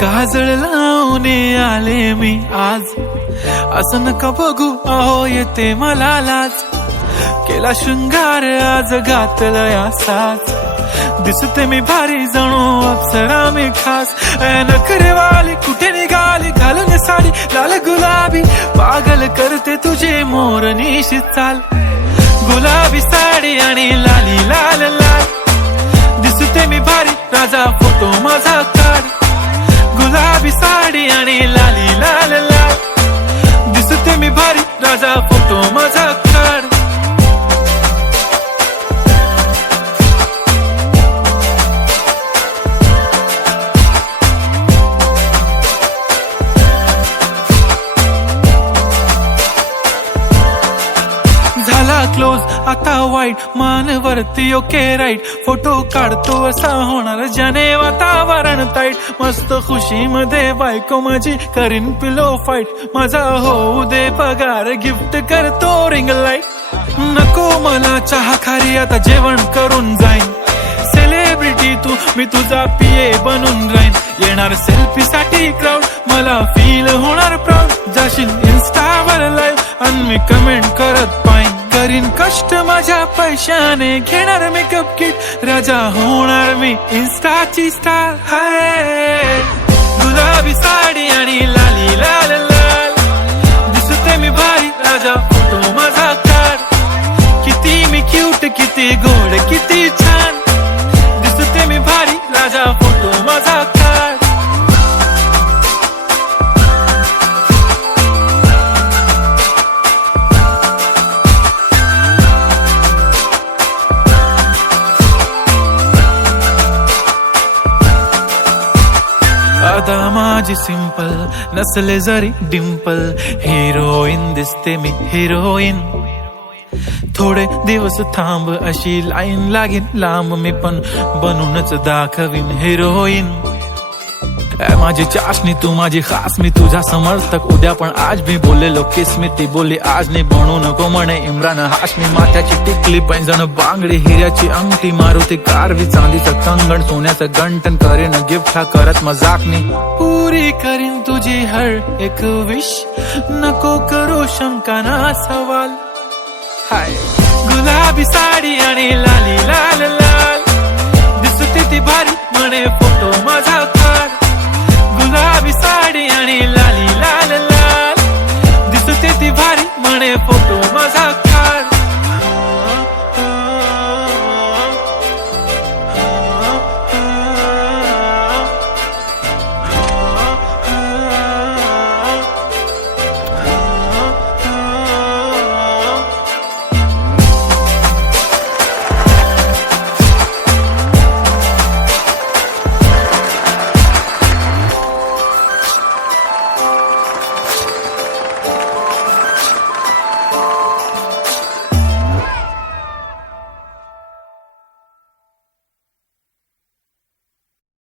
काजळ लावून आले मी आज, असं नका बघू अहो येते मला लाज. केला शृंगार आज घातला साज, दिसते मी भारी जणू अप्सरा मी खास. नखरेवाली कुठे निघाली घालून साडी लाल गुलाबी, पागल करते तुझे मोरनीशी चाल. गुलाबी साडी आणि लाली लाल लाल, दिसते मी भारी राजा फोटो माझा काढ. गुलाबी साडी आणि लाली लाल लाल, दिसते मी भारी राजा फोटो माझा काढ. झाला क्लोज आता वाईट, मान वरती ओके राईट. फोटो काढतो असा होणार ज्याने वातावरण ताईट. मस्त खुशी मध्ये बायको माझी करीन पिलो फाईट. माझा होऊ दे पगार गिफ्ट करतो रिंग लाईट. नको मला चहा खारी आता जेवण करून जाईन. सेलिब्रिटी तू मी तुझा पिये बनून राहीन. येणार सेल्फी साठी क्राऊड मला फील होणार प्राऊड. जाशील इन्स्टावर लाईव्ह आणि मी कमेंट करत पाईन. करीन कष्ट माझ्या पैशाने घेणार मेकअप किट. राजा होणार मी इन्स्टाची स्टार. हाय गुलाबी साडी आणि लाली लाल लाल, दिसते मी भारी राजा फोटो माझा काढ. किती मी क्यूट किती गोड किती छान, दिसते मी भारी राजा फोटो माझा काढ. अदा माझी सिंपल नसले जरी डिंपल, हिरोईन दिसते मी हिरोईन. थोडे दिवस थांब अशी लाईन लागेल लांब, मी पण बनूनच दाखवीन हिरोईन. माझी चाशनी तू माझी खास, मी तुझा समर्थक उद्या पण आज मी बोललेलो किस मी. ती बोलली आज नाही बनू नको म्हणे इम्रान हाशमी. माथ्याची टिकली पैंजण बांगडी हिऱ्याची अंगठी, मारुती कारवी चांदीचं कंगण सोन्याचं गंटन. करीन गिफ्ट हा करत मजाकनी, पुरी करीन तुझी हर एक विश. नको करू शंका ना सवाल. हाय गुलाबी साडी आणि लाली लाल लाल, दिसते ती भारी म्हणे फोटो माझा